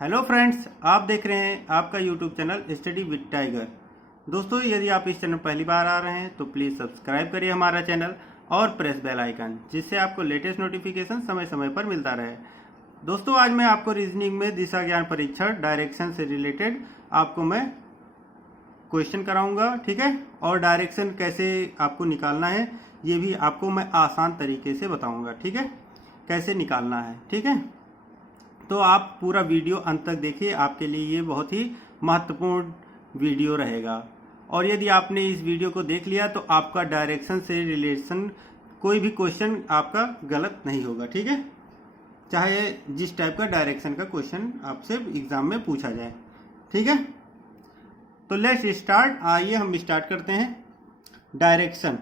Hello friends, आप देख रहे हैं आपका YouTube channel study with tiger. दोस्तों, यदि आप इस चैनल पहली बार आ रहे हैं तो प्लीज़ सब्सक्राइब करिए हमारा चैनल और प्रेस बेल आइकन, जिससे आपको लेटेस्ट नोटिफिकेशन समय समय पर मिलता रहे। दोस्तों, आज मैं आपको रीजनिंग में दिशा ज्ञान परीक्षण डायरेक्शन से रिलेटेड आपको मैं क्वेश्चन कराऊंगा, ठीक है। और डायरेक्शन कैसे आपको निकालना है ये भी आपको मैं आसान तरीके से बताऊंगा, ठीक है, कैसे निकालना है, ठीक है। तो आप पूरा वीडियो अंत तक देखिए, आपके लिए ये बहुत ही महत्वपूर्ण वीडियो रहेगा। और यदि आपने इस वीडियो को देख लिया तो आपका डायरेक्शन से रिलेशन कोई भी क्वेश्चन आपका गलत नहीं होगा, ठीक है, चाहे जिस टाइप का डायरेक्शन का क्वेश्चन आपसे एग्जाम में पूछा जाए, ठीक है। तो लेट्स स्टार्ट, आइए हम स्टार्ट करते हैं। डायरेक्शन,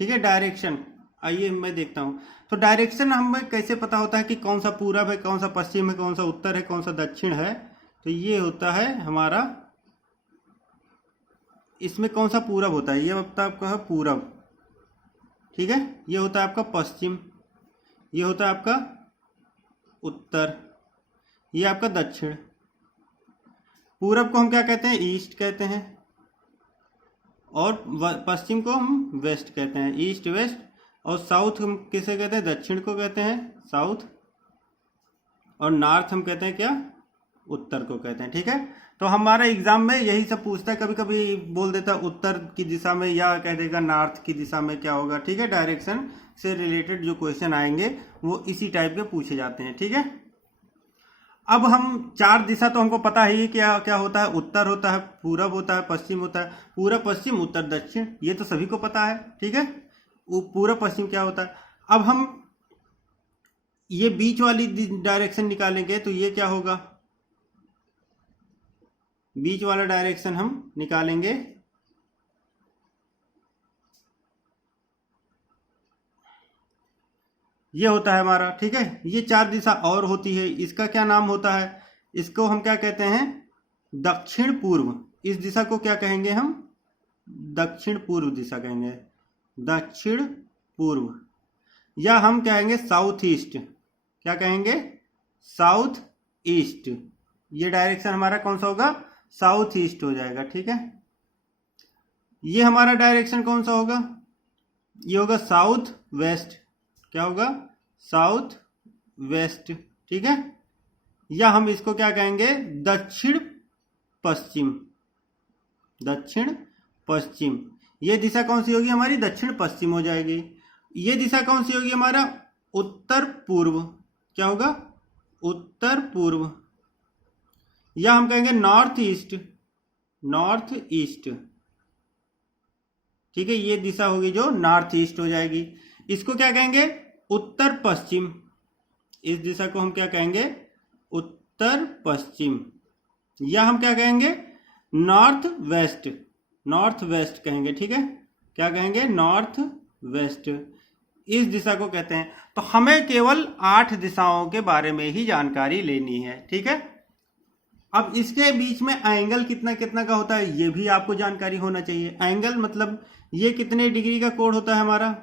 ठीक है। डायरेक्शन, आइए मैं देखता हूं। तो डायरेक्शन हमें कैसे पता होता है कि कौन सा पूरब है, कौन सा पश्चिम है, कौन सा उत्तर है, कौन सा दक्षिण है। तो ये होता है हमारा, इसमें कौन सा पूरब होता है, ये होता है आपका पूरब, ठीक है। ये होता है आपका पश्चिम, ये होता है आपका उत्तर, ये आपका दक्षिण। पूरब को हम क्या कहते हैं, ईस्ट कहते हैं, और पश्चिम को हम वेस्ट कहते हैं, ईस्ट वेस्ट। और साउथ हम किसे कहते हैं, दक्षिण को कहते हैं साउथ। और नॉर्थ हम कहते हैं क्या, उत्तर को कहते हैं, ठीक है। तो हमारा एग्जाम में यही सब पूछता है, कभी कभी बोल देता है उत्तर की दिशा में, या कह देगा नॉर्थ की दिशा में क्या होगा, ठीक है। डायरेक्शन से रिलेटेड जो क्वेश्चन आएंगे वो इसी टाइप के पूछे जाते हैं, ठीक है। अब हम चार दिशा तो हमको पता ही क्या क्या होता है, उत्तर होता है, पूरब होता है, पश्चिम होता है, पूरब पश्चिम उत्तर दक्षिण, ये तो सभी को पता है, ठीक है। पूरब पश्चिम क्या होता है। अब हम ये बीच वाली डायरेक्शन निकालेंगे तो ये क्या होगा, बीच वाला डायरेक्शन हम निकालेंगे, ये होता है हमारा, ठीक है। ये चार दिशा और होती है, इसका क्या नाम होता है, इसको हम क्या कहते हैं, दक्षिण पूर्व। इस दिशा को क्या कहेंगे हम, दक्षिण पूर्व दिशा कहेंगे, दक्षिण पूर्व। या हम कहेंगे साउथ ईस्ट, क्या कहेंगे, साउथ ईस्ट। ये डायरेक्शन हमारा कौन सा होगा, साउथ ईस्ट हो जाएगा, ठीक है। ये हमारा डायरेक्शन कौन सा होगा, ये होगा साउथ वेस्ट, क्या होगा, साउथ वेस्ट, ठीक है। या हम इसको क्या कहेंगे, दक्षिण पश्चिम, दक्षिण पश्चिम। ये दिशा कौन सी होगी हमारी, दक्षिण पश्चिम हो जाएगी। ये दिशा कौन सी होगी हमारा, उत्तर पूर्व, क्या होगा, उत्तर पूर्व। या हम कहेंगे नॉर्थ ईस्ट, नॉर्थ ईस्ट, ठीक है। ये दिशा होगी जो नॉर्थ ईस्ट हो जाएगी। इसको क्या कहेंगे, उत्तर पश्चिम। इस दिशा को हम क्या कहेंगे, उत्तर पश्चिम। या हम क्या कहेंगे, नॉर्थ वेस्ट, नॉर्थ वेस्ट कहेंगे, ठीक है। क्या कहेंगे, नॉर्थ वेस्ट, इस दिशा को कहते हैं। तो हमें केवल 8 दिशाओं के बारे में ही जानकारी लेनी है, ठीक है। अब इसके बीच में एंगल कितना कितना का होता है ये भी आपको जानकारी होना चाहिए। एंगल मतलब ये कितने डिग्री का कोण होता है हमारा,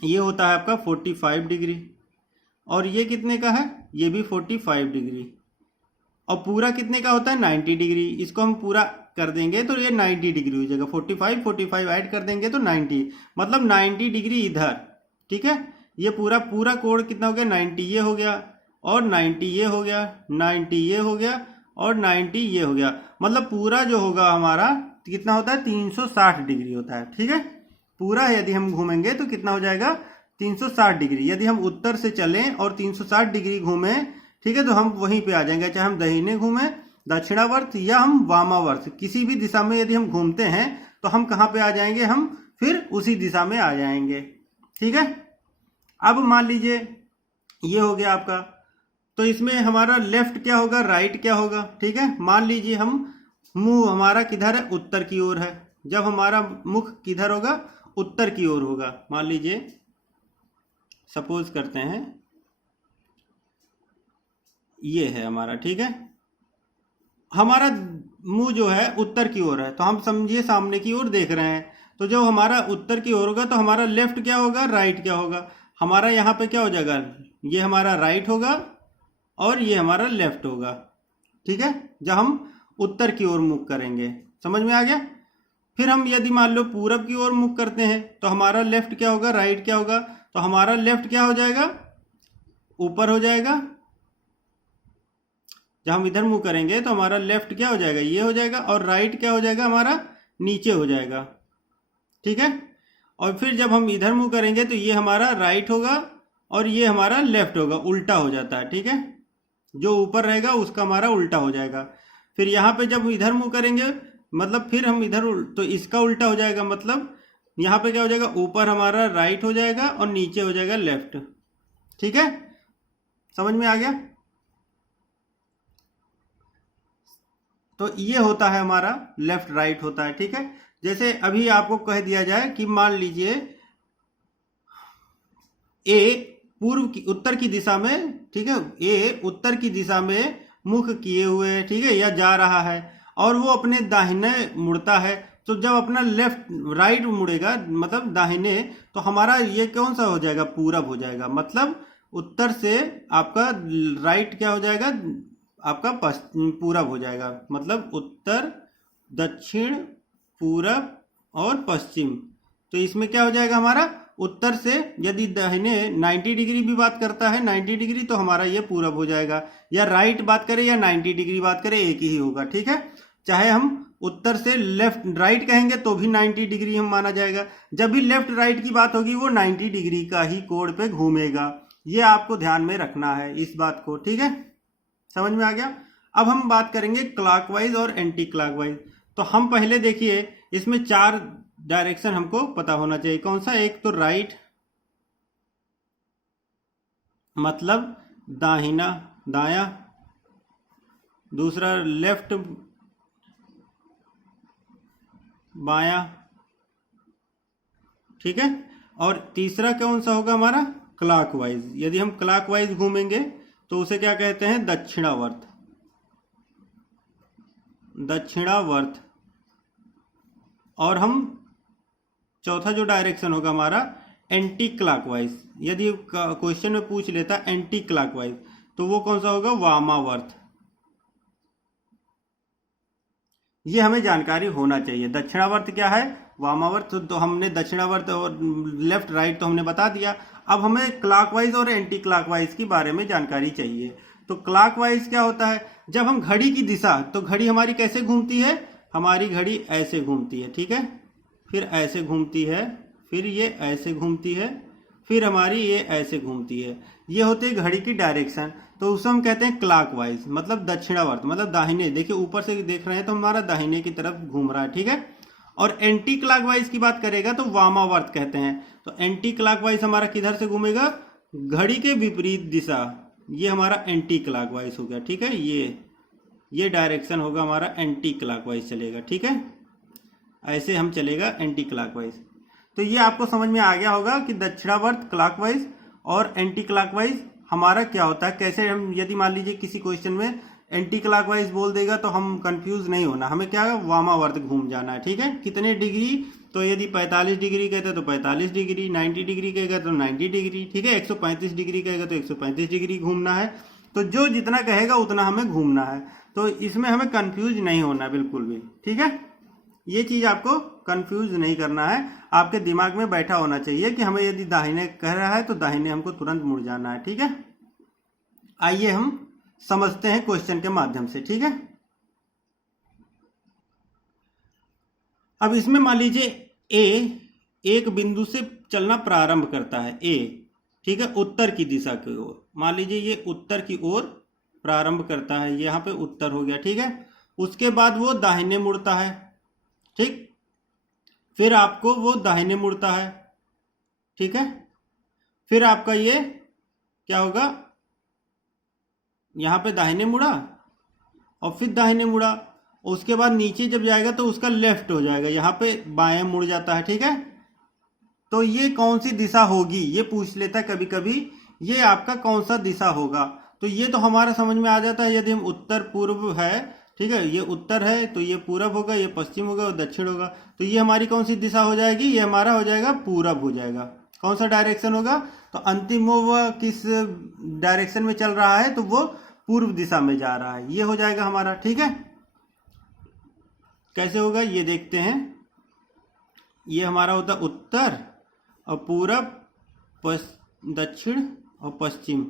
ये होता है आपका 45 डिग्री। और ये कितने का है, ये भी 45 डिग्री। और पूरा कितने का होता है, 90 डिग्री। इसको हम पूरा कर देंगे तो ये 90 डिग्री हो जाएगा, 45 45 ऐड कर देंगे तो 90, मतलब 90 डिग्री इधर, ठीक है। ये पूरा पूरा कोण कितना हो गया, 90 ये हो गया, और 90 ये हो गया, 90 ये हो गया, और 90 ये हो गया। मतलब पूरा जो होगा हमारा कितना होता है, 360 डिग्री होता है, ठीक है। पूरा यदि हम घूमेंगे तो कितना हो जाएगा, 360 डिग्री। यदि हम उत्तर से चलें और 360 डिग्री घूमें, ठीक है, तो हम वहीं पे आ जाएंगे। चाहे हम दाहिने घूमें दक्षिणावर्त या हम वामावर्त, किसी भी दिशा में यदि हम घूमते हैं तो हम कहाँ पे आ जाएंगे, हम फिर उसी दिशा में आ जाएंगे, ठीक है। अब मान लीजिए ये हो गया आपका, तो इसमें हमारा लेफ्ट क्या होगा, राइट क्या होगा, ठीक है। मान लीजिए हम मुंह हमारा किधर है, उत्तर की ओर है। जब हमारा मुख किधर होगा, उत्तर की ओर होगा। मान लीजिए सपोज करते हैं ये है हमारा, ठीक है। हमारा मुंह जो है उत्तर की ओर है, तो हम समझिए सामने की ओर देख रहे हैं। तो जब हमारा उत्तर की ओर होगा तो हमारा लेफ्ट क्या होगा, राइट क्या होगा, हमारा यहाँ पे क्या हो जाएगा, ये हमारा राइट होगा और ये हमारा लेफ्ट होगा। ठीक है, जब हम उत्तर की ओर मुख करेंगे। समझ में आ गया। फिर हम यदि मान लो पूरब की ओर मुख करते हैं तो हमारा लेफ्ट क्या होगा, राइट क्या होगा, तो हमारा लेफ्ट क्या हो जाएगा, ऊपर हो जाएगा। जब हम इधर मुंह करेंगे तो हमारा लेफ्ट क्या हो जाएगा, ये हो जाएगा, और राइट क्या हो जाएगा, हमारा नीचे हो जाएगा। ठीक है, और फिर जब हम इधर मुंह करेंगे तो ये हमारा राइट होगा और ये हमारा लेफ्ट होगा, उल्टा हो जाता है। ठीक है, जो ऊपर रहेगा उसका हमारा उल्टा हो जाएगा। फिर यहाँ पे जब इधर मुंह करेंगे मतलब फिर हम इधर तो इसका उल्टा हो जाएगा, मतलब यहाँ पे क्या हो जाएगा, ऊपर हमारा राइट हो जाएगा और नीचे हो जाएगा लेफ्ट। ठीक है, समझ में आ गया। तो ये होता है हमारा लेफ्ट राइट होता है। ठीक है, जैसे अभी आपको कह दिया जाए कि मान लीजिए ए पूर्व की उत्तर की दिशा में, ठीक है, ए उत्तर की दिशा में मुख किए हुए, ठीक है, या जा रहा है और वो अपने दाहिने मुड़ता है। तो जब अपना लेफ्ट राइट मुड़ेगा मतलब दाहिने, तो हमारा ये कौन सा हो जाएगा, पूरब हो जाएगा। मतलब उत्तर से आपका राइट क्या हो जाएगा, आपका पश्चिम पूरब हो जाएगा। मतलब उत्तर, दक्षिण, पूरब और पश्चिम। तो इसमें क्या हो जाएगा हमारा, उत्तर से यदि दाहिने 90 डिग्री भी बात करता है 90 डिग्री, तो हमारा ये पूरब हो जाएगा। या राइट बात करें या 90 डिग्री बात करें, एक ही होगा। ठीक है, चाहे हम उत्तर से लेफ्ट राइट कहेंगे तो भी 90 डिग्री हम माना जाएगा। जब भी लेफ्ट राइट की बात होगी वो 90 डिग्री का ही कोण पे घूमेगा। ये आपको ध्यान में रखना है इस बात को। ठीक है, समझ में आ गया। अब हम बात करेंगे क्लॉकवाइज और एंटी क्लॉकवाइज। तो हम पहले देखिए इसमें 4 डायरेक्शन हमको पता होना चाहिए। कौन सा, एक तो राइट मतलब दाहिना दाया, दूसरा लेफ्ट बाया, ठीक है, और तीसरा कौन सा होगा हमारा, क्लॉकवाइज। यदि हम क्लॉकवाइज घूमेंगे तो उसे क्या कहते हैं, दक्षिणावर्त। दक्षिणावर्त। और हम चौथा जो डायरेक्शन होगा हमारा एंटी क्लॉकवाइज। यदि क्वेश्चन में पूछ लेता एंटी क्लॉकवाइज तो वो कौन सा होगा, वामावर्त। ये हमें जानकारी होना चाहिए। दक्षिणावर्त क्या है, वामावर्त। तो हमने दक्षिणावर्त और लेफ्ट राइट तो हमने बता दिया। अब हमें क्लॉकवाइज और एंटी क्लॉकवाइज के बारे में जानकारी चाहिए। तो क्लॉकवाइज क्या होता है, जब हम घड़ी की दिशा, तो घड़ी हमारी कैसे घूमती है, हमारी घड़ी ऐसे घूमती है। ठीक है, फिर ऐसे घूमती है, फिर ये ऐसे घूमती है, फिर हमारी ये ऐसे घूमती है। ये होती है घड़ी की डायरेक्शन। तो उसे हम कहते हैं क्लॉकवाइज, मतलब दक्षिणावर्त, मतलब दाहिने। देखिए ऊपर से देख रहे हैं तो हमारा दाहिने की तरफ घूम रहा है। ठीक है, और एंटी क्लॉकवाइज की बात करेगा तो वामावर्त कहते हैं। तो एंटी क्लॉकवाइज हमारा किधर से घूमेगा, घड़ी के विपरीत दिशा। ये हमारा एंटी क्लॉकवाइज हो गया। ठीक है, ये डायरेक्शन होगा हमारा एंटी क्लॉकवाइज चलेगा। ठीक है, ऐसे हम चलेगा एंटी क्लॉकवाइज। तो ये आपको समझ में आ गया होगा कि दक्षिणावर्त क्लॉकवाइज और एंटी क्लॉकवाइज हमारा क्या होता है। कैसे हम, यदि मान लीजिए किसी क्वेश्चन में एंटी क्लॉकवाइज बोल देगा तो हम कंफ्यूज नहीं होना, हमें क्या वामावर्त घूम जाना है। ठीक है, कितने डिग्री, तो यदि 45 डिग्री कहता तो 45 डिग्री, 90 डिग्री कहेगा तो 90 डिग्री, ठीक है, 135 डिग्री कहेगा तो 135 डिग्री घूमना है। तो जो जितना कहेगा उतना हमें घूमना है। तो इसमें हमें कंफ्यूज नहीं होना बिल्कुल भी। ठीक है, ये चीज आपको कंफ्यूज नहीं करना है, आपके दिमाग में बैठा होना चाहिए कि हमें यदि दाहिने कह रहा है तो दाहिने हमको तुरंत मुड़ जाना है। ठीक है, आइए हम समझते हैं क्वेश्चन के माध्यम से। ठीक है, अब इसमें मान लीजिए ए एक बिंदु से चलना प्रारंभ करता है, ए, ठीक है, उत्तर की दिशा की ओर। मान लीजिए ये उत्तर की ओर प्रारंभ करता है, यहाँ पे उत्तर हो गया। ठीक है, उसके बाद वो दाहिने मुड़ता है। ठीक, फिर आपको वो दाहिने मुड़ता है। ठीक है, फिर आपका ये क्या होगा, यहां पे दाहिने मुड़ा और फिर दाहिने मुड़ा, उसके बाद नीचे जब जाएगा तो उसका लेफ्ट हो जाएगा, यहाँ पे बाएं मुड़ जाता है। ठीक है, तो ये कौन सी दिशा होगी ये पूछ लेता है कभी कभी, ये आपका कौन सा दिशा होगा। तो ये तो हमारा समझ में आ जाता है। यदि हम उत्तर पूर्व है ठीक है, ये उत्तर है तो ये पूरब होगा, ये पश्चिम होगा और दक्षिण होगा। तो ये हमारी कौन सी दिशा हो जाएगी? ये हमारा हो जाएगा पूरब हो जाएगा। कौन सा डायरेक्शन होगा? तो अंतिम वह किस डायरेक्शन में चल रहा है? तो वो पूर्व दिशा में जा रहा है, ये हो जाएगा हमारा। ठीक है, कैसे होगा ये देखते हैं। ये हमारा होता उत्तर और पूरब, दक्षिण और पश्चिम।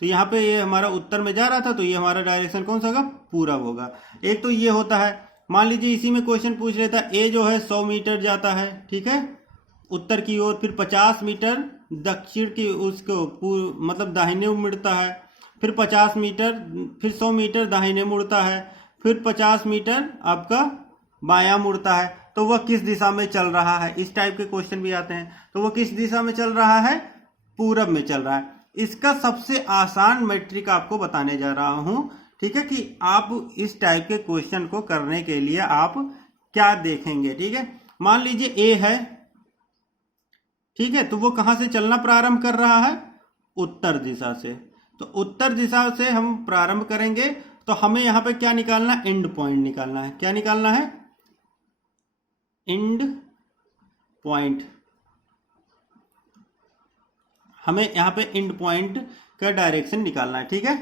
तो यहाँ पे ये हमारा उत्तर में जा रहा था तो ये हमारा डायरेक्शन कौन सा होगा? पूरब होगा। एक तो ये होता है, मान लीजिए इसी में क्वेश्चन पूछ लेता है, ए जो है 100 मीटर जाता है, ठीक है, उत्तर की ओर, फिर 50 मीटर दक्षिण की उसको मतलब दाहिने मुड़ता है, फिर 50 मीटर, फिर 100 मीटर दाहिने मुड़ता है, फिर 50 मीटर आपका बायां मुड़ता है। तो वह किस दिशा में चल रहा है? इस टाइप के क्वेश्चन भी आते हैं। तो वह किस दिशा में चल रहा है? पूरब में चल रहा है। इसका सबसे आसान मैट्रिक आपको बताने जा रहा हूं, ठीक है, कि आप इस टाइप के क्वेश्चन को करने के लिए आप क्या देखेंगे। ठीक है, मान लीजिए ए है, ठीक है, तो वो कहां से चलना प्रारंभ कर रहा है? उत्तर दिशा से। तो उत्तर दिशा से हम प्रारंभ करेंगे तो हमें यहां पे क्या निकालना है? एंड पॉइंट निकालना है। क्या निकालना है? And point. हमें यहां पे एंड पॉइंट का डायरेक्शन निकालना है। ठीक है,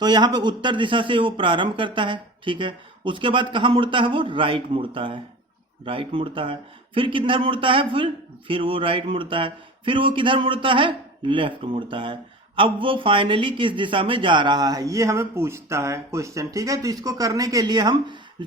तो यहां पे उत्तर दिशा से वो प्रारंभ करता है, ठीक है, उसके बाद कहां मुड़ता है? वो राइट मुड़ता है, राइट मुड़ता है, फिर किधर मुड़ता है? फिर वो राइट मुड़ता है, फिर वो किधर मुड़ता है? लेफ्ट मुड़ता है। अब वो फाइनली किस दिशा में जा रहा है ये हमें पूछता है क्वेश्चन। ठीक है, तो इसको करने के लिए हम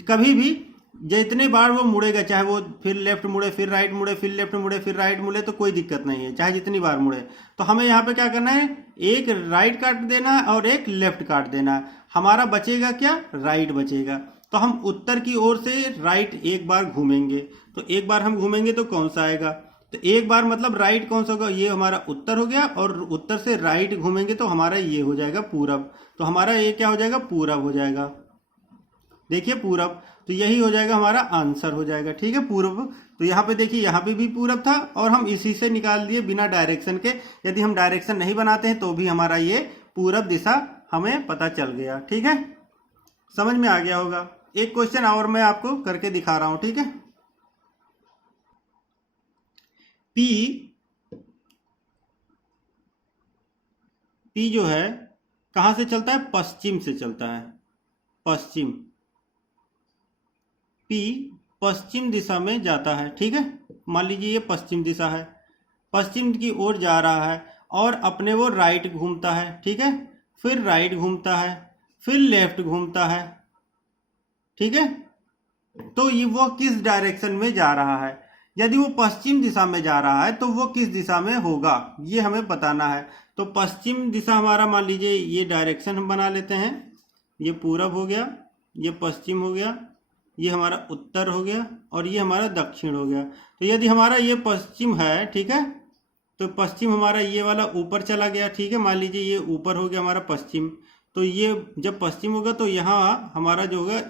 कभी भी जितने बार वो मुड़ेगा, चाहे वो फिर लेफ्ट मुड़े, फिर राइट मुड़े, फिर लेफ्ट मुड़े, फिर राइट मुड़े, तो कोई दिक्कत नहीं है, चाहे जितनी बार मुड़े। तो हमें यहाँ पे क्या करना है? एक राइट काट देना है और एक लेफ्ट काट देना है। हमारा बचेगा क्या? राइट बचेगा। तो हम उत्तर की ओर से राइट एक बार घूमेंगे, तो एक बार हम घूमेंगे तो कौन सा आएगा? तो एक बार मतलब राइट कौन सा होगा? ये हमारा उत्तर हो गया, और उत्तर से राइट घूमेंगे तो हमारा ये हो जाएगा पूरब। तो हमारा ये क्या हो जाएगा? पूरब हो जाएगा। देखिए पूरब, तो यही हो जाएगा हमारा आंसर हो जाएगा। ठीक है, पूर्व। तो यहाँ पे देखिए, यहाँ पे भी पूरब था और हम इसी से निकाल दिए बिना डायरेक्शन के। यदि हम डायरेक्शन नहीं बनाते हैं तो भी हमारा ये पूरब दिशा हमें पता चल गया। ठीक है, समझ में आ गया होगा। एक क्वेश्चन और मैं आपको करके दिखा रहा हूं। ठीक है, पी जो है कहां से चलता है? पश्चिम से चलता है, पश्चिम। पी पश्चिम दिशा में जाता है। ठीक है, मान लीजिए ये पश्चिम दिशा है, पश्चिम की ओर जा रहा है और अपने वो राइट घूमता है। ठीक है, फिर राइट घूमता है, फिर लेफ्ट घूमता है। ठीक है, तो ये वो किस डायरेक्शन में जा रहा है? यदि वो पश्चिम दिशा में जा रहा है तो वो किस दिशा में होगा ये हमें बताना है। तो पश्चिम दिशा हमारा, मान लीजिए ये डायरेक्शन हम बना लेते हैं, ये पूरब हो गया, ये पश्चिम हो गया, ये हमारा उत्तर हो गया और ये हमारा दक्षिण हो गया। तो यदि हमारा ये पश्चिम है, ठीक है, तो पश्चिम हमारा ये वाला ऊपर चला गया। ठीक है, मान लीजिए ये ऊपर हो गया हमारा पश्चिम। तो ये जब पश्चिम होगा तो यहाँ हमारा जो होगा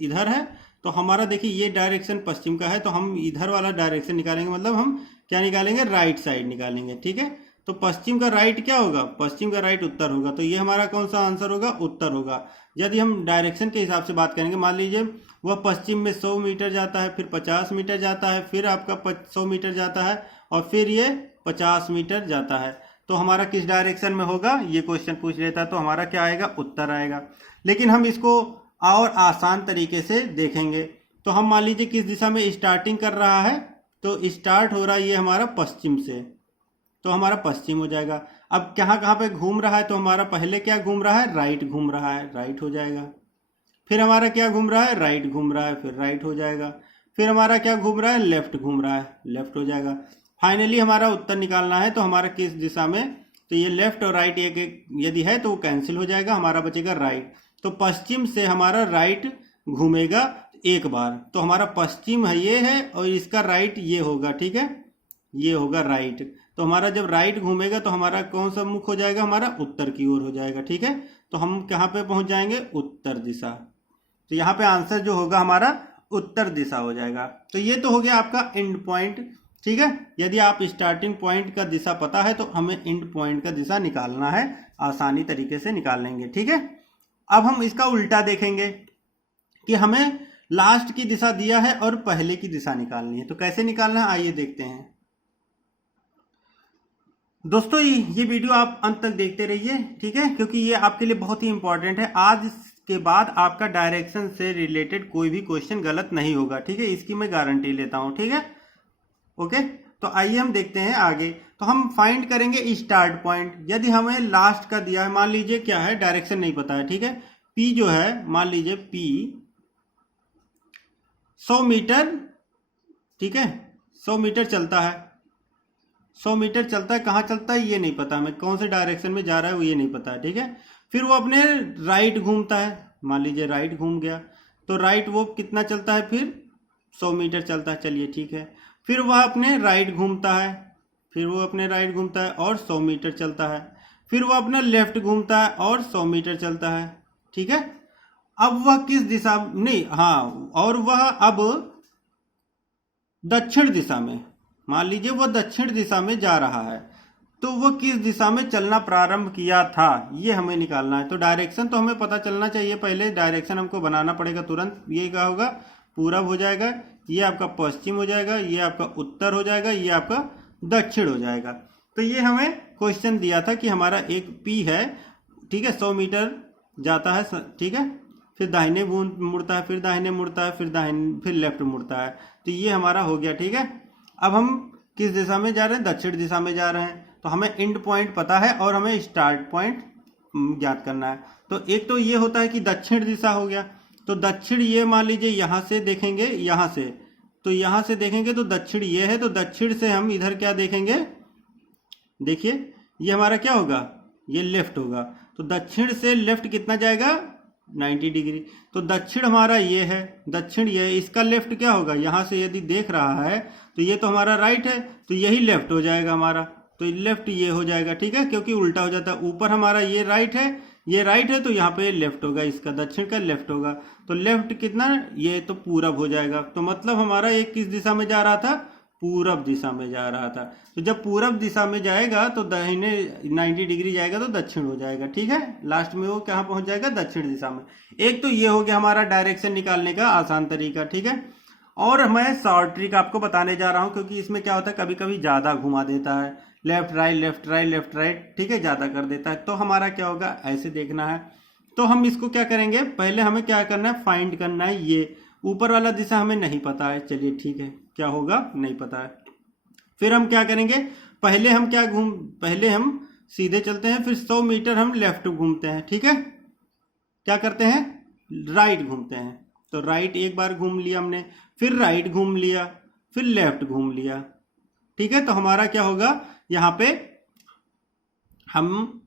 इधर है, तो हमारा देखिए ये डायरेक्शन पश्चिम का है, तो हम इधर वाला डायरेक्शन निकालेंगे, मतलब हम क्या निकालेंगे? राइट साइड निकालेंगे। ठीक है, तो पश्चिम का राइट क्या होगा? पश्चिम का राइट उत्तर होगा। तो ये हमारा कौन सा आंसर होगा? उत्तर होगा। यदि हम डायरेक्शन के हिसाब से बात करेंगे, मान लीजिए वह पश्चिम में 100 मीटर जाता है, फिर 50 मीटर जाता है, फिर आपका 100 मीटर जाता है और फिर ये 50 मीटर जाता है, तो हमारा किस डायरेक्शन में होगा ये क्वेश्चन पूछ लेता है। तो हमारा क्या आएगा? उत्तर आएगा। लेकिन हम इसको और आसान तरीके से देखेंगे। तो हम मान लीजिए किस दिशा में स्टार्टिंग कर रहा है, तो स्टार्ट हो रहा है ये हमारा पश्चिम से, तो हमारा पश्चिम हो जाएगा। अब कहाँ कहाँ पे घूम रहा है? तो हमारा पहले क्या घूम रहा है? राइट घूम रहा है, राइट हो जाएगा। फिर हमारा क्या घूम रहा है? राइट घूम रहा है, फिर राइट हो जाएगा। फिर हमारा क्या घूम रहा है? लेफ्ट घूम रहा है, लेफ्ट हो जाएगा। फाइनली हमारा उत्तर निकालना है, तो हमारा किस दिशा में? तो ये लेफ्ट और राइट एक यदि है तो वो कैंसिल हो जाएगा, हमारा बचेगा राइट। तो पश्चिम से हमारा राइट घूमेगा एक बार, तो हमारा पश्चिम है ये है और इसका राइट ये होगा। ठीक है, ये होगा राइट। तो हमारा जब राइट घूमेगा तो हमारा कौन सा मुख हो जाएगा? हमारा उत्तर की ओर हो जाएगा। ठीक है, तो हम कहाँ पे पहुंच जाएंगे? उत्तर दिशा। तो यहाँ पे आंसर जो होगा हमारा उत्तर दिशा हो जाएगा। तो ये तो हो गया आपका एंड पॉइंट। ठीक है, यदि आप स्टार्टिंग पॉइंट का दिशा पता है तो हमें एंड पॉइंट का दिशा निकालना है, आसानी तरीके से निकाल लेंगे। ठीक है, अब हम इसका उल्टा देखेंगे कि हमें लास्ट की दिशा दिया है और पहले की दिशा निकालनी है। तो कैसे निकालना है आइए देखते हैं। दोस्तों ये वीडियो आप अंत तक देखते रहिए, ठीक है, क्योंकि ये आपके लिए बहुत ही इंपॉर्टेंट है। आज के बाद आपका डायरेक्शन से रिलेटेड कोई भी क्वेश्चन गलत नहीं होगा, ठीक है, इसकी मैं गारंटी लेता हूं, ठीक है। ओके, तो आइए हम देखते हैं आगे। तो हम फाइंड करेंगे स्टार्ट पॉइंट। यदि हमें लास्ट का दिया है, मान लीजिए क्या है, डायरेक्शन नहीं पता है, ठीक है, पी जो है, मान लीजिए पी 100 मीटर, ठीक है, 100 मीटर चलता है, 100 मीटर चलता है, कहाँ चलता है ये नहीं पता हमें, कौन से डायरेक्शन में जा रहा है वो ये नहीं पता है, ठीक है। फिर वो अपने राइट घूमता है, मान लीजिए राइट घूम गया, तो राइट वो कितना चलता है, फिर 100 मीटर चलता है, चलिए ठीक है। फिर वह अपने राइट घूमता है, फिर वो अपने राइट घूमता है और 100 मीटर चलता है। फिर वह अपना लेफ्ट घूमता है और 100 मीटर चलता है, ठीक है। अब वह किस दिशा, नहीं, हाँ, और वह अब दक्षिण दिशा में, मान लीजिए वह दक्षिण दिशा में जा रहा है, तो वह किस दिशा में चलना प्रारंभ किया था ये हमें निकालना है। तो डायरेक्शन तो हमें पता चलना चाहिए, पहले डायरेक्शन हमको बनाना पड़ेगा तुरंत। ये क्या होगा, पूरब हो जाएगा, ये आपका पश्चिम हो जाएगा, ये आपका उत्तर हो जाएगा, ये आपका दक्षिण हो जाएगा। तो ये हमें क्वेश्चन दिया था कि हमारा एक पी है, ठीक है, 100 मीटर जाता है, ठीक है, फिर दाहिने मुड़ता है, फिर दाहिने मुड़ता है, फिर लेफ्ट मुड़ता है। तो ये हमारा हो गया, ठीक है। अब हम किस दिशा में जा रहे हैं, दक्षिण दिशा में जा रहे हैं। तो हमें एंड पॉइंट पता है और हमें स्टार्ट पॉइंट ज्ञात करना है। तो एक तो ये होता है कि दक्षिण दिशा हो गया, तो दक्षिण ये मान लीजिए यहां से देखेंगे, यहां से, तो यहां से देखेंगे तो दक्षिण ये है, तो दक्षिण से हम इधर क्या देखेंगे, देखिए ये हमारा क्या होगा, ये लेफ्ट होगा। तो दक्षिण से लेफ्ट कितना जाएगा, 90 डिग्री। तो दक्षिण हमारा ये है, दक्षिण ये है, इसका लेफ्ट क्या होगा, यहां से यदि देख रहा है तो ये तो हमारा राइट है, तो यही लेफ्ट हो जाएगा हमारा। तो लेफ्ट ये हो जाएगा, ठीक है, क्योंकि उल्टा हो जाता है। ऊपर हमारा ये राइट है, ये राइट है, तो यहाँ पे लेफ्ट होगा, इसका दक्षिण का लेफ्ट होगा। तो लेफ्ट कितना, ये तो पूरब हो जाएगा। तो मतलब हमारा एक किस दिशा में जा रहा था, पूरब दिशा में जा रहा था। तो जब पूरब दिशा में जाएगा तो दाहिने 90 डिग्री जाएगा तो दक्षिण हो जाएगा, ठीक है। लास्ट में वो कहाँ पहुंच जाएगा, दक्षिण दिशा में। एक तो ये हो गया हमारा डायरेक्शन निकालने का आसान तरीका, ठीक है। और मैं शॉर्ट ट्रिक आपको बताने जा रहा हूं, क्योंकि इसमें क्या होता है, कभी कभी ज्यादा घुमा देता है, left right left right left right, ठीक है, ज्यादा कर देता है। तो हमारा क्या होगा, ऐसे देखना है। तो हम इसको क्या करेंगे, पहले हमें क्या करना है, फाइंड करना है। ये ऊपर वाला दिशा हमें नहीं पता है, चलिए ठीक है, क्या होगा नहीं पता है। फिर हम क्या करेंगे, पहले हम सीधे चलते हैं, फिर 100 मीटर हम लेफ्ट घूमते हैं, ठीक है। क्या करते हैं, राइट घूमते हैं। तो राइट एक बार घूम लिया हमने, फिर राइट घूम लिया, फिर लेफ्ट घूम लिया, ठीक है। तो हमारा क्या होगा, यहाँ पे हम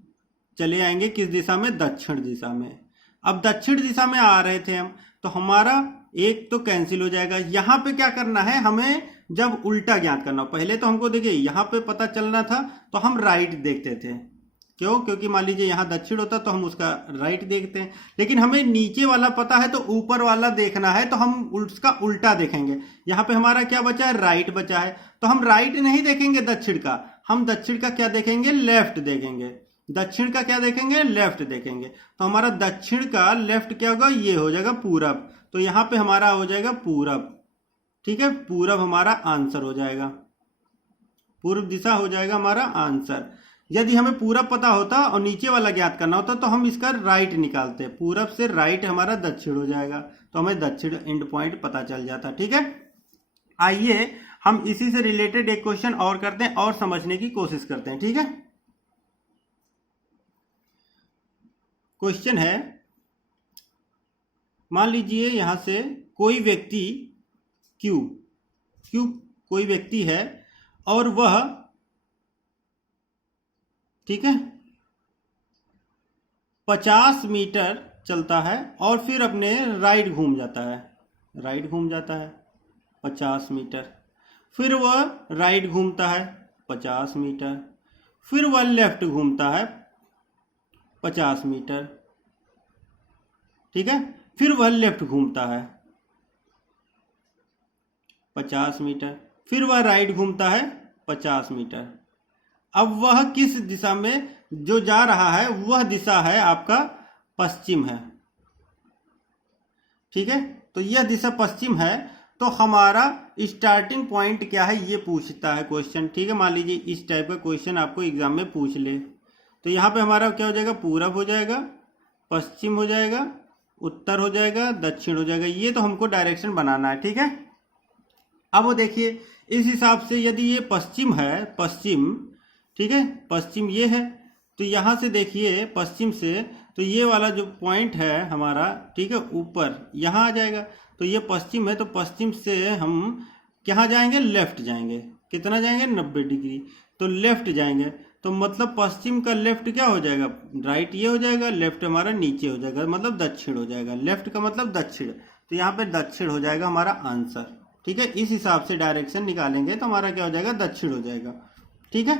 चले आएंगे किस दिशा में, दक्षिण दिशा में। अब दक्षिण दिशा में आ रहे थे हम, तो हमारा एक तो कैंसिल हो जाएगा। यहाँ पे क्या करना है, हमें जब उल्टा ज्ञात करना हो, पहले तो हमको देखिए यहाँ पे पता चलना था तो हम राइट देखते थे, क्यों, क्योंकि मान लीजिए यहाँ दक्षिण होता तो हम उसका राइट देखते हैं। लेकिन हमें नीचे वाला पता है तो ऊपर वाला देखना है, तो हम उसका उल्टा देखेंगे। यहाँ पे हमारा क्या बचा है, राइट बचा है, तो हम राइट नहीं देखेंगे दक्षिण का, हम दक्षिण का क्या देखेंगे, लेफ्ट देखेंगे। दक्षिण का क्या देखेंगे, लेफ्ट देखेंगे। तो हमारा दक्षिण का लेफ्ट क्या होगा, ये हो जाएगा पूरब। तो यहाँ पे हमारा हो जाएगा पूरब, ठीक है, पूरब हमारा आंसर हो जाएगा, पूर्व दिशा हो जाएगा हमारा आंसर। यदि हमें पूरब पता होता और नीचे वाला ज्ञात करना होता तो हम इसका राइट निकालते, पूरब से राइट हमारा दक्षिण हो जाएगा, तो हमें दक्षिण एंड पॉइंट पता चल जाता, ठीक है। आइए हम इसी से रिलेटेड एक क्वेश्चन और करते हैं और समझने की कोशिश करते हैं, ठीक है। क्वेश्चन है, मान लीजिए यहां से कोई व्यक्ति क्यू कोई व्यक्ति है और वह, ठीक है, 50 मीटर चलता है और फिर अपने राइट घूम जाता है, 50 मीटर। फिर वह राइट घूमता है 50 मीटर, फिर वह लेफ्ट घूमता है 50 मीटर, ठीक है, फिर वह लेफ्ट घूमता है 50 मीटर, फिर वह राइट घूमता है 50 मीटर। अब वह किस दिशा में जो जा रहा है, वह दिशा है आपका पश्चिम है, ठीक है। तो यह दिशा पश्चिम है, तो हमारा स्टार्टिंग पॉइंट क्या है ये पूछता है क्वेश्चन, ठीक है। मान लीजिए इस टाइप का क्वेश्चन आपको एग्जाम में पूछ ले, तो यहाँ पे हमारा क्या हो जाएगा, पूरब हो जाएगा, पश्चिम हो जाएगा, उत्तर हो जाएगा, दक्षिण हो जाएगा। ये तो हमको डायरेक्शन बनाना है, ठीक है। अब वो देखिए इस हिसाब से यदि ये पश्चिम है, पश्चिम, ठीक है, पश्चिम ये है, तो यहाँ से देखिए पश्चिम से, तो ये वाला जो पॉइंट है हमारा, ठीक है, ऊपर यहाँ आ जाएगा। तो ये पश्चिम है, तो पश्चिम से हम कहाँ जाएंगे, लेफ्ट जाएंगे। कितना जाएंगे, 90 डिग्री। तो लेफ्ट जाएंगे, तो मतलब पश्चिम का लेफ्ट क्या हो जाएगा, राइट ये हो जाएगा, लेफ्ट हमारा नीचे हो जाएगा, मतलब दक्षिण हो जाएगा। लेफ्ट का मतलब दक्षिण, तो यहाँ पे दक्षिण हो जाएगा हमारा आंसर, ठीक है। इस हिसाब से डायरेक्शन निकालेंगे तो हमारा क्या हो जाएगा, दक्षिण हो जाएगा, ठीक है।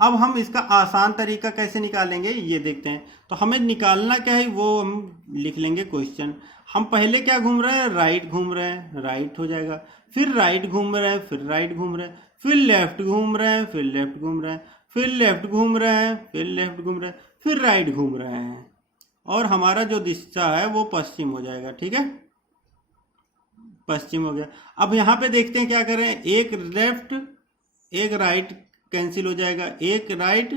अब हम इसका आसान तरीका कैसे निकालेंगे ये देखते हैं। तो हमें निकालना क्या है वो हम लिख लेंगे क्वेश्चन। हम पहले क्या घूम रहे हैं, राइट घूम रहे हैं, राइट हो जाएगा, फिर राइट घूम रहे हैं, फिर राइट घूम रहे हैं, फिर लेफ्ट घूम रहे हैं, फिर लेफ्ट घूम रहे हैं, फिर लेफ्ट घूम रहे हैं, फिर लेफ्ट घूम रहे हैं, फिर राइट घूम रहे हैं, और हमारा जो दिशा है वो पश्चिम हो जाएगा, ठीक है, पश्चिम हो गया। अब यहाँ पे देखते हैं क्या करें, एक लेफ्ट एक राइट कैंसिल हो जाएगा, एक राइट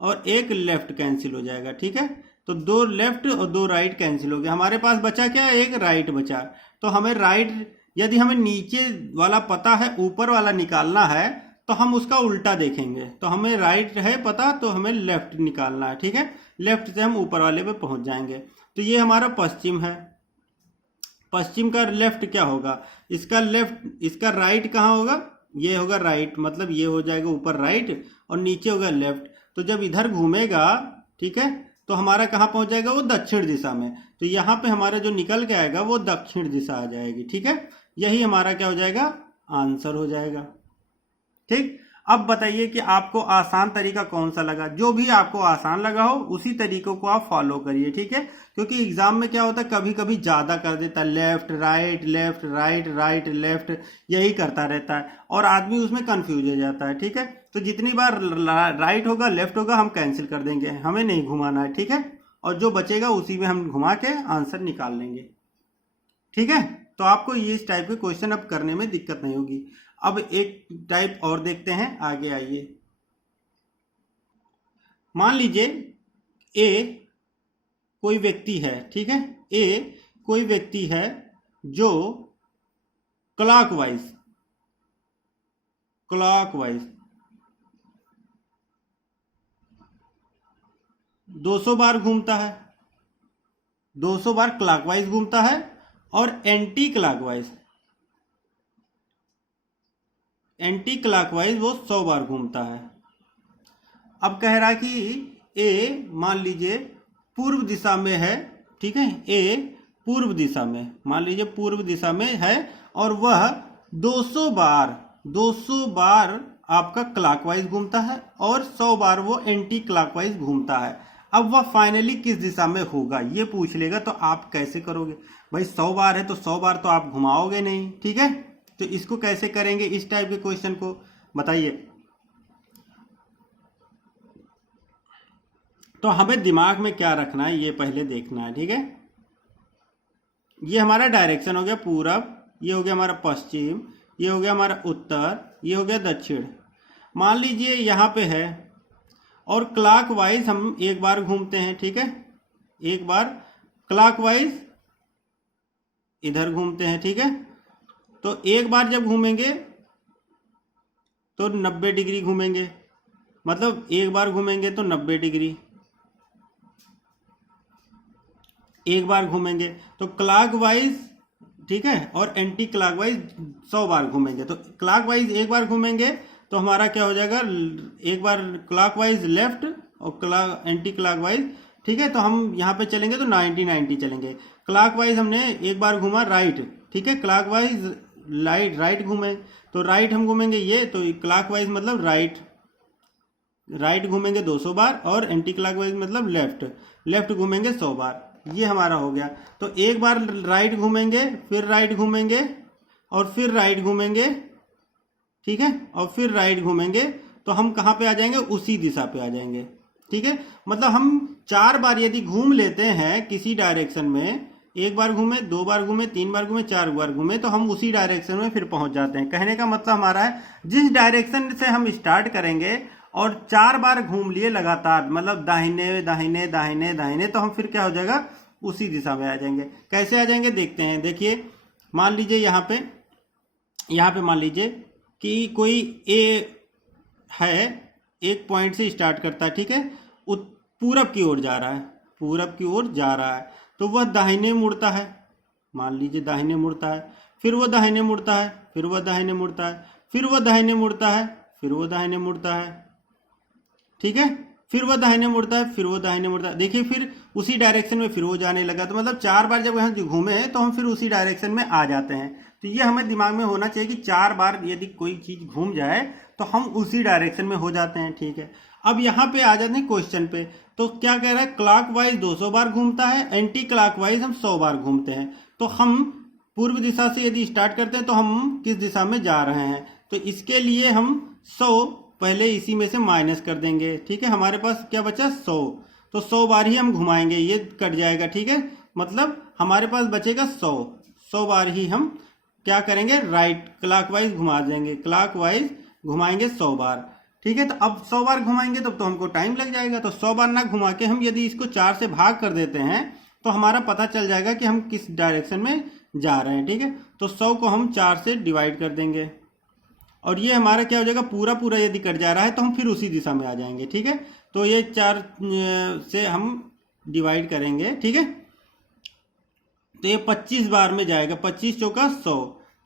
और एक लेफ्ट कैंसिल हो जाएगा, ठीक है। तो 2 लेफ्ट और 2 राइट कैंसिल हो गया, हमारे पास बचा क्या, एक राइट बचा। तो हमें राइट, यदि हमें नीचे वाला पता है ऊपर वाला निकालना है तो हम उसका उल्टा देखेंगे। तो हमें राइट है पता, तो हमें लेफ्ट निकालना है, ठीक है। लेफ्ट से हम ऊपर वाले पे पहुंच जाएंगे। तो ये हमारा पश्चिम है, पश्चिम का लेफ्ट क्या होगा, इसका लेफ्ट, इसका राइट कहाँ होगा, ये होगा राइट, मतलब ये हो जाएगा ऊपर राइट और नीचे होगा लेफ्ट। तो जब इधर घूमेगा, ठीक है, तो हमारा कहाँ पहुंच जाएगा, वो दक्षिण दिशा में। तो यहाँ पे हमारा जो निकल के आएगा वो दक्षिण दिशा आ जाएगी, ठीक है। यही हमारा क्या हो जाएगा, आंसर हो जाएगा, ठीक। अब बताइए कि आपको आसान तरीका कौन सा लगा। जो भी आपको आसान लगा हो उसी तरीकों को आप फॉलो करिए, ठीक है। क्योंकि एग्जाम में क्या होता है, कभी कभी ज्यादा कर देता है, left right left right right left, यही करता रहता है और आदमी उसमें कंफ्यूज हो जाता है, ठीक है। तो जितनी बार राइट होगा लेफ्ट होगा हम कैंसिल कर देंगे, हमें नहीं घुमाना है, ठीक है। और जो बचेगा उसी में हम घुमा के आंसर निकाल लेंगे, ठीक है। तो आपको ये इस टाइप के क्वेश्चन अब करने में दिक्कत नहीं होगी। अब एक टाइप और देखते हैं, आगे आइए। मान लीजिए ए कोई व्यक्ति है, ठीक है, ए कोई व्यक्ति है जो क्लॉकवाइज 200 बार घूमता है, 200 बार क्लॉकवाइज घूमता है और एंटी क्लॉकवाइज वो 100 बार घूमता है। अब कह रहा कि ए मान लीजिए पूर्व दिशा में है, ठीक है, ए पूर्व दिशा में, मान लीजिए पूर्व दिशा में है और वह 200 बार आपका क्लॉकवाइज घूमता है और 100 बार वो एंटी क्लॉकवाइज घूमता है। अब वह फाइनली किस दिशा में होगा ये पूछ लेगा, तो आप कैसे करोगे भाई, 100 बार है तो 100 बार तो आप घुमाओगे नहीं, ठीक है। तो इसको कैसे करेंगे, इस टाइप के क्वेश्चन को बताइए। तो हमें दिमाग में क्या रखना है ये पहले देखना है, ठीक है। ये हमारा डायरेक्शन हो गया पूरब, ये हो गया हमारा पश्चिम, ये हो गया हमारा उत्तर, ये हो गया दक्षिण। मान लीजिए यहाँ पे है और क्लॉकवाइज हम एक बार घूमते हैं, ठीक है, एक बार क्लॉकवाइज इधर घूमते हैं, ठीक है। तो एक बार जब घूमेंगे तो 90 डिग्री घूमेंगे, मतलब एक बार घूमेंगे तो 90 डिग्री, एक बार घूमेंगे तो क्लॉकवाइज, ठीक है, और एंटी क्लॉकवाइज 100 बार घूमेंगे। तो क्लॉकवाइज एक बार घूमेंगे तो हमारा क्या हो जाएगा, एक बार क्लॉकवाइज लेफ्ट और एंटी क्लॉकवाइज, ठीक है। तो हम यहाँ पे चलेंगे तो 90 चलेंगे। क्लॉकवाइज हमने एक बार घूमा राइट, ठीक है, क्लॉकवाइज राइट घूमे तो राइट हम घूमेंगे ये, तो क्लॉकवाइज मतलब राइट घूमेंगे 200 बार और एंटी क्लॉकवाइज मतलब लेफ्ट घूमेंगे 100 बार। ये हमारा हो गया। तो एक बार राइट घूमेंगे, फिर राइट घूमेंगे और फिर राइट घूमेंगे, ठीक है, और फिर राइट घूमेंगे, तो हम कहाँ पे आ जाएंगे, उसी दिशा पे आ जाएंगे। ठीक है, मतलब हम 4 बार यदि घूम लेते हैं किसी डायरेक्शन में, एक बार घूमे, 2 बार घूमे, 3 बार घूमे, 4 बार घूमे, तो हम उसी डायरेक्शन में फिर पहुंच जाते हैं। कहने का मतलब हमारा है जिस डायरेक्शन से हम स्टार्ट करेंगे और 4 बार घूम लिए लगातार, मतलब दाहिने दाहिने दाहिने दाहिने, तो हम फिर क्या हो जाएगा, उसी दिशा में आ जाएंगे। कैसे आ जाएंगे देखते हैं। देखिए मान लीजिए यहाँ पे मान लीजिए कि कोई ए है, एक पॉइंट से स्टार्ट करता है, ठीक है, पूरब की ओर जा रहा है, पूरब की ओर जा रहा है, तो वह दाहिने मुड़ता है, मान लीजिए दाहिने मुड़ता है, फिर वह दाहिने मुड़ता है, फिर वह दाहिने मुड़ता है, फिर वह दाहिने मुड़ता है, फिर वह दाहिने मुड़ता है, ठीक है, फिर वह दाहिने मुड़ता है, फिर वह दाहिने मुड़ता है। देखिए फिर उसी डायरेक्शन में फिर वो जाने लगा, तो मतलब 4 बार जब यहाँ घूमे हैं तो हम फिर उसी डायरेक्शन में आ जाते हैं। तो ये हमें दिमाग में होना चाहिए कि 4 बार यदि कोई चीज घूम जाए तो हम उसी डायरेक्शन में हो जाते हैं, ठीक है। अब यहाँ पे आ जाते हैं क्वेश्चन पे, तो क्या कह रहा है, क्लॉकवाइज 200 बार घूमता है, एंटी क्लॉकवाइज हम 100 बार घूमते हैं। तो हम पूर्व दिशा से यदि स्टार्ट करते हैं तो हम किस दिशा में जा रहे हैं, तो इसके लिए हम 100 पहले इसी में से माइनस कर देंगे, ठीक है। हमारे पास क्या बचा, 100, तो 100 बार ही हम घुमाएंगे, ये कट जाएगा, ठीक है, मतलब हमारे पास बचेगा 100 बार ही हम क्या करेंगे, राइट क्लॉकवाइज घुमा देंगे, क्लॉकवाइज घुमाएंगे 100 बार, ठीक है। तो अब 100 बार घुमाएंगे तब तो हमको टाइम लग जाएगा, तो 100 बार ना घुमा के हम यदि इसको 4 से भाग कर देते हैं तो हमारा पता चल जाएगा कि हम किस डायरेक्शन में जा रहे हैं, ठीक है। तो 100 को हम 4 से डिवाइड कर देंगे और ये हमारा क्या हो जाएगा, पूरा पूरा यदि कट जा रहा है तो हम फिर उसी दिशा में आ जाएंगे, ठीक है। तो ये 4 से हम डिवाइड करेंगे, ठीक है, तो ये 25 बार में जाएगा, 25 चौका 100,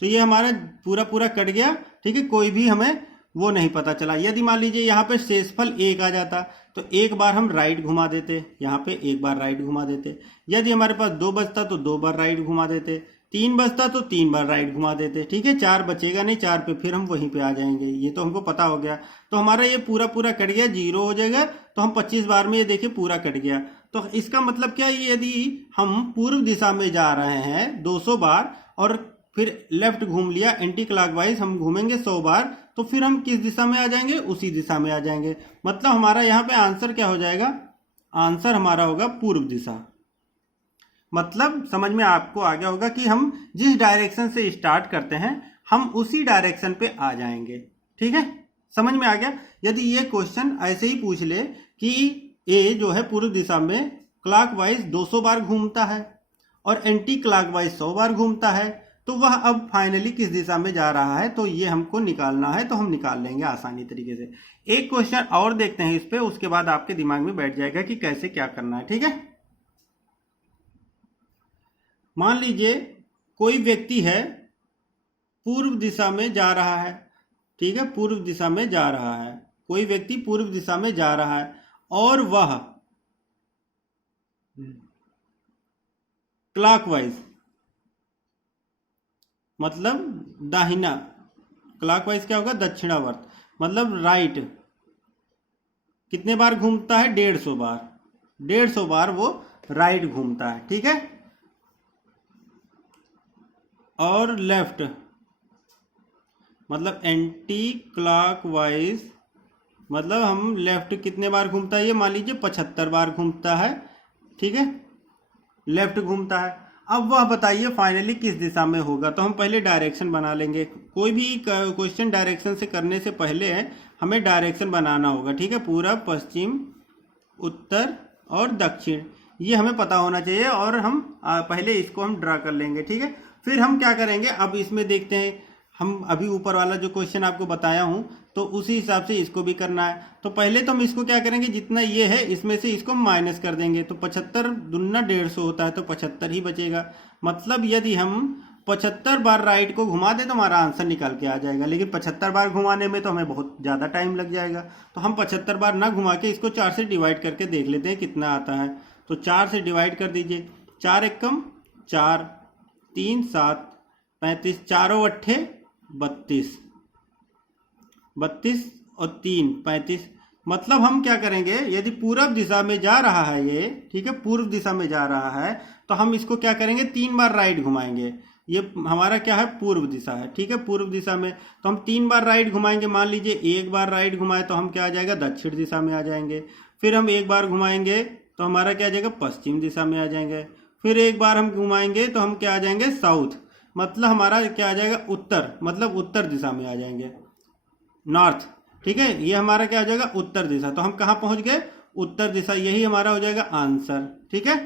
तो ये हमारा पूरा पूरा कट गया, ठीक है, कोई भी हमें वो नहीं पता चला। यदि मान लीजिए यहाँ पे शेषफल 1 आ जाता तो एक बार हम राइट घुमा देते, यहाँ पे एक बार राइट घुमा देते। यदि हमारे पास 2 बचता तो 2 बार राइट घुमा देते, 3 बचता तो 3 बार राइट घुमा देते, ठीक है। 4 बचेगा नहीं, 4 पे फिर हम वहीं पे आ जाएंगे, ये तो हमको पता हो गया। तो हमारा ये पूरा पूरा कट गया, 0 हो जाएगा, तो हम 25 बार में ये देखिए पूरा कट गया। तो इसका मतलब क्या है, यदि हम पूर्व दिशा में जा रहे हैं 200 बार और फिर लेफ्ट घूम लिया, एंटी क्लॉकवाइज हम घूमेंगे 100 बार, तो फिर हम किस दिशा में आ जाएंगे, उसी दिशा में आ जाएंगे। मतलब हमारा यहाँ पे आंसर क्या हो जाएगा, आंसर हमारा होगा पूर्व दिशा। मतलब समझ में आपको आ गया होगा कि हम जिस डायरेक्शन से स्टार्ट करते हैं हम उसी डायरेक्शन पे आ जाएंगे, ठीक है, समझ में आ गया। यदि ये क्वेश्चन ऐसे ही पूछ ले कि ए जो है पूर्व दिशा में क्लॉकवाइज 200 बार घूमता है और एंटी क्लॉकवाइज 100 बार घूमता है, तो वह अब फाइनली किस दिशा में जा रहा है, तो ये हमको निकालना है, तो हम निकाल लेंगे आसानी तरीके से। एक क्वेश्चन और देखते हैं इस पे, उसके बाद आपके दिमाग में बैठ जाएगा कि कैसे क्या करना है, ठीक है। मान लीजिए कोई व्यक्ति है पूर्व दिशा में जा रहा है, ठीक है, पूर्व दिशा में जा रहा है, कोई व्यक्ति पूर्व दिशा में जा रहा है और वह क्लॉकवाइज मतलब दाहिना, क्लॉकवाइज क्या होगा, दक्षिणावर्त मतलब राइट, कितने बार घूमता है, 150 बार, 150 बार वो राइट घूमता है, ठीक है। और लेफ्ट मतलब एंटी क्लॉकवाइज मतलब हम लेफ्ट कितने बार घूमता है, ये मान लीजिए 75 बार घूमता है, ठीक है, लेफ्ट घूमता है। अब वह बताइए फाइनली किस दिशा में होगा, तो हम पहले डायरेक्शन बना लेंगे। कोई भी क्वेश्चन डायरेक्शन से करने से पहले हमें डायरेक्शन बनाना होगा, ठीक है, पूरब पश्चिम उत्तर और दक्षिण, ये हमें पता होना चाहिए और हम पहले इसको हम ड्रा कर लेंगे, ठीक है। फिर हम क्या करेंगे, अब इसमें देखते हैं, हम अभी ऊपर वाला जो क्वेश्चन आपको बताया हूं तो उसी हिसाब से इसको भी करना है। तो पहले तो हम इसको क्या करेंगे, जितना ये है इसमें से इसको माइनस कर देंगे, तो 75 दूना 150 होता है, तो 75 ही बचेगा। मतलब यदि हम 75 बार राइट को घुमा दें तो हमारा आंसर निकल के आ जाएगा, लेकिन 75 बार घुमाने में तो हमें बहुत ज़्यादा टाइम लग जाएगा। तो हम 75 बार ना घुमा के इसको 4 से डिवाइड करके देख लेते हैं कितना आता है। तो 4 से डिवाइड कर दीजिए, 4 एकम 4, 3 7 35, चारों अट्ठे 32, 32 और 3 35। मतलब हम क्या करेंगे, यदि पूर्व दिशा में जा रहा है ये, ठीक है, पूर्व दिशा में जा रहा है, तो हम इसको क्या करेंगे, 3 बार राइट घुमाएंगे। ये हमारा क्या है, पूर्व दिशा है, ठीक है, पूर्व दिशा में तो हम 3 बार राइट घुमाएंगे। मान लीजिए 1 बार राइट घुमाए तो हम क्या आ जाएगा, दक्षिण दिशा में आ जाएंगे। फिर हम एक बार घुमाएंगे तो हमारा क्या आ जाएगा, पश्चिम दिशा में आ जाएंगे। फिर एक बार हम घुमाएंगे तो हम क्या आ जाएंगे, साउथ, मतलब हमारा क्या आ जाएगा, उत्तर, मतलब उत्तर दिशा में आ जाएंगे, नॉर्थ। ठीक है, ये हमारा क्या हो जाएगा, उत्तर दिशा। तो हम कहाँ पहुंच गए, उत्तर दिशा, यही हमारा हो जाएगा आंसर। ठीक है,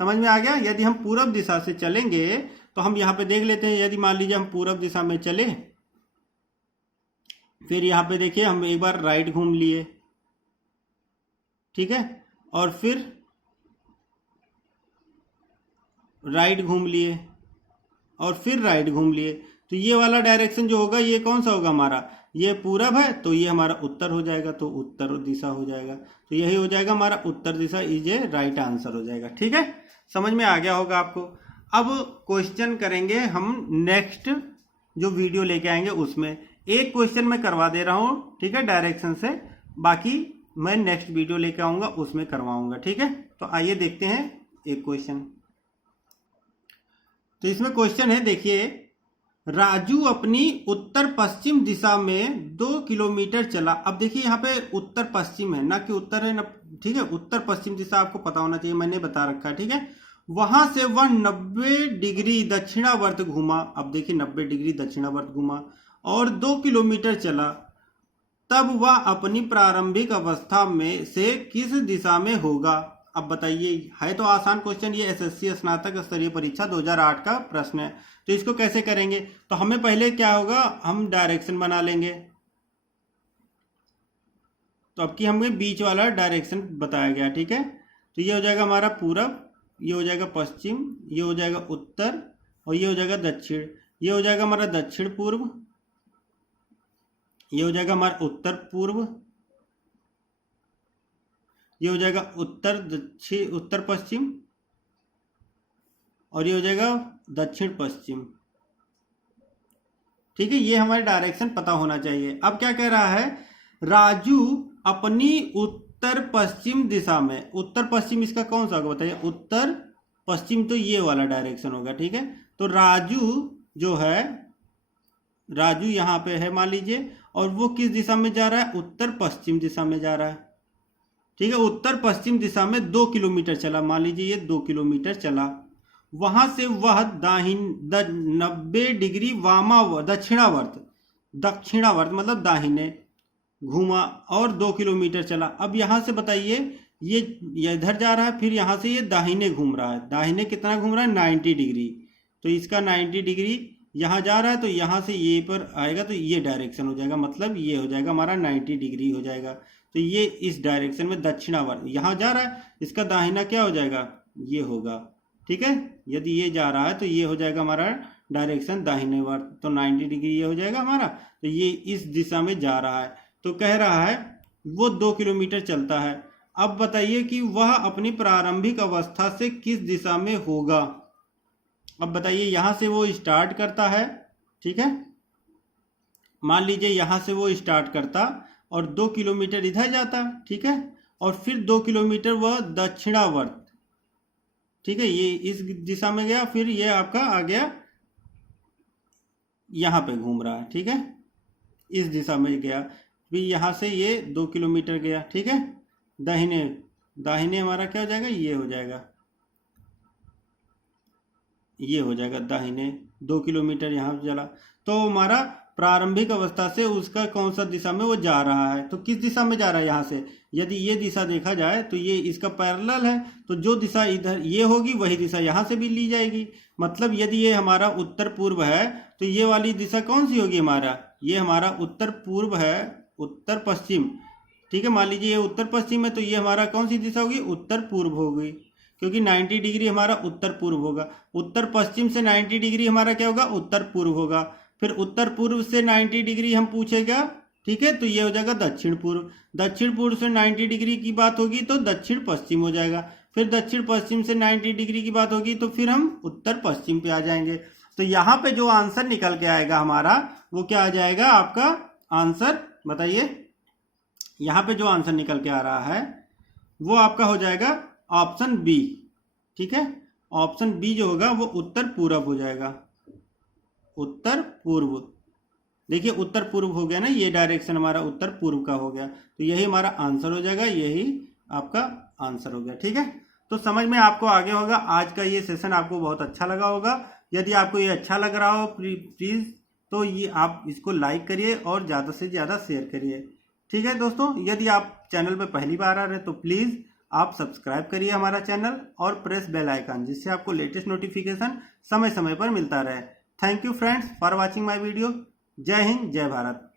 समझ में आ गया। यदि हम पूरब दिशा से चलेंगे तो हम यहाँ पे देख लेते हैं। यदि मान लीजिए हम पूरब दिशा में चले, फिर यहाँ पे देखिए हम एक बार राइट घूम लिए, ठीक है, और फिर राइट घूम लिए, और फिर राइट घूम लिए। तो ये वाला डायरेक्शन जो होगा ये कौन सा होगा हमारा, ये पूरब है, तो ये हमारा उत्तर हो जाएगा, तो उत्तर दिशा हो जाएगा। तो यही हो जाएगा हमारा उत्तर दिशा, इज ए राइट आंसर हो जाएगा। ठीक है, समझ में आ गया होगा आपको। अब क्वेश्चन करेंगे हम नेक्स्ट जो वीडियो लेके आएंगे उसमें। एक क्वेश्चन मैं करवा दे रहा हूँ, ठीक है, डायरेक्शन से, बाकी मैं नेक्स्ट वीडियो लेके आऊंगा उसमें करवाऊंगा। ठीक है, तो आइए देखते हैं एक क्वेश्चन। तो इसमें क्वेश्चन है, देखिए, राजू अपनी उत्तर पश्चिम दिशा में 2 किलोमीटर चला। अब देखिए यहाँ पे उत्तर पश्चिम है, ना कि उत्तर है ना, ठीक है, उत्तर पश्चिम दिशा आपको पता होना चाहिए, मैंने बता रखा है। ठीक है, वहां से वह 90 डिग्री दक्षिणावर्त घूमा। अब देखिए 90 डिग्री दक्षिणावर्त घूमा और 2 किलोमीटर चला, तब वह अपनी प्रारंभिक अवस्था में से किस दिशा में होगा। अब बताइए, है तो आसान क्वेश्चन, ये एसएससी स्नातक स्तरीय परीक्षा 2008 का प्रश्न है। तो इसको कैसे करेंगे, तो हमें पहले क्या होगा, हम डायरेक्शन बना लेंगे। तो अब की हमें बीच वाला डायरेक्शन बताया गया। ठीक है, तो ये हो जाएगा हमारा पूरब, ये हो जाएगा पश्चिम, ये हो जाएगा उत्तर, और ये हो जाएगा दक्षिण। ये हो जाएगा हमारा दक्षिण पूर्व, ये हो जाएगा हमारा उत्तर पूर्व, ये हो जाएगा उत्तर दक्षिण, उत्तर पश्चिम, और ये हो जाएगा दक्षिण पश्चिम। ठीक है, ये हमारे डायरेक्शन पता होना चाहिए। अब क्या कह रहा है, राजू अपनी उत्तर पश्चिम दिशा में, उत्तर पश्चिम इसका कौन सा होगा बताइए, उत्तर पश्चिम, तो ये वाला डायरेक्शन होगा। ठीक है, तो राजू जो है, राजू यहाँ पे है मान लीजिए, और वो किस दिशा में जा रहा है, उत्तर पश्चिम दिशा में जा रहा है। ठीक है, उत्तर पश्चिम दिशा में 2 किलोमीटर चला, मान लीजिए ये 2 किलोमीटर चला। वहां से वह 90 डिग्री दक्षिणावर्त, दक्षिणावर्त मतलब दाहिने घूमा और 2 किलोमीटर चला। अब यहां से बताइए, ये इधर जा रहा है, फिर यहां से ये दाहिने घूम रहा है। दाहिने कितना घूम रहा है, 90 डिग्री। तो इसका 90 डिग्री यहाँ जा रहा है, तो यहाँ से ये पर आएगा, तो ये डायरेक्शन हो जाएगा, मतलब ये हो जाएगा हमारा 90 डिग्री हो जाएगा। तो ये इस डायरेक्शन में दक्षिणावर्त यहाँ जा रहा है, इसका दाहिना क्या हो जाएगा, ये होगा। ठीक है, यदि ये जा रहा है तो ये हो जाएगा हमारा डायरेक्शन दाहिने वर्त, तो 90 डिग्री ये हो जाएगा हमारा। तो ये इस दिशा में जा रहा है, तो कह रहा है वो 2 किलोमीटर चलता है। अब बताइए कि वह अपनी प्रारंभिक अवस्था से किस दिशा में होगा। अब बताइए, यहां से वो स्टार्ट करता है, ठीक है, मान लीजिए यहां से वो स्टार्ट करता और 2 किलोमीटर इधर जाता, ठीक है, और फिर 2 किलोमीटर वह दक्षिणावर्त, ठीक है, ये इस दिशा में गया, फिर ये आपका आ गया यहाँ पे घूम रहा है। ठीक है, इस दिशा में गया, फिर यहाँ से ये 2 किलोमीटर गया। ठीक है, दाहिने, दाहिने हमारा क्या हो जाएगा, ये हो जाएगा, ये हो जाएगा दाहिने 2 किलोमीटर यहाँ चला। तो हमारा प्रारंभिक अवस्था से उसका कौन सा दिशा में वो जा रहा है, तो किस दिशा में जा रहा है यहाँ से। यदि ये दिशा देखा जाए तो ये इसका पैरेलल है, तो जो दिशा इधर ये होगी वही दिशा यहाँ से भी ली जाएगी। मतलब यदि ये हमारा उत्तर पूर्व है तो ये वाली दिशा कौन सी होगी हमारा, ये हमारा उत्तर पूर्व है, उत्तर पश्चिम। ठीक है, मान लीजिए ये उत्तर पश्चिम है, तो ये हमारा कौन सी दिशा होगी, उत्तर पूर्व होगी, क्योंकि 90 डिग्री हमारा उत्तर पूर्व होगा। उत्तर पश्चिम से 90 डिग्री हमारा क्या होगा, उत्तर पूर्व होगा। फिर उत्तर पूर्व से 90 डिग्री हम पूछेगा, ठीक है, तो ये हो जाएगा दक्षिण पूर्व। दक्षिण पूर्व से 90 डिग्री की बात होगी तो दक्षिण पश्चिम हो जाएगा। फिर दक्षिण पश्चिम से 90 डिग्री की बात होगी तो फिर हम उत्तर पश्चिम पे आ जाएंगे। तो यहाँ पे जो आंसर निकल के आएगा हमारा वो क्या आ जाएगा, आपका आंसर बताइए। यहाँ पे जो आंसर निकल के आ रहा है वो आपका हो जाएगा ऑप्शन बी। ठीक है, ऑप्शन बी जो होगा वो उत्तर पूर्व हो जाएगा, उत्तर पूर्व। देखिए उत्तर पूर्व हो गया ना, ये डायरेक्शन हमारा उत्तर पूर्व का हो गया, तो यही हमारा आंसर हो जाएगा, यही आपका आंसर हो गया। ठीक है, तो समझ में आपको आगे होगा। आज का ये सेशन आपको बहुत अच्छा लगा होगा। यदि आपको ये अच्छा लग रहा हो प्लीज़ तो ये आप इसको लाइक करिए और ज़्यादा से ज़्यादा शेयर करिए। ठीक है दोस्तों, यदि आप चैनल पर पहली बार आ रहे हैं तो प्लीज़ आप सब्सक्राइब करिए हमारा चैनल और प्रेस बेल आइकन, जिससे आपको लेटेस्ट नोटिफिकेशन समय समय पर मिलता रहे। Thank you friends for watching my video. जय हिंद, जय भारत।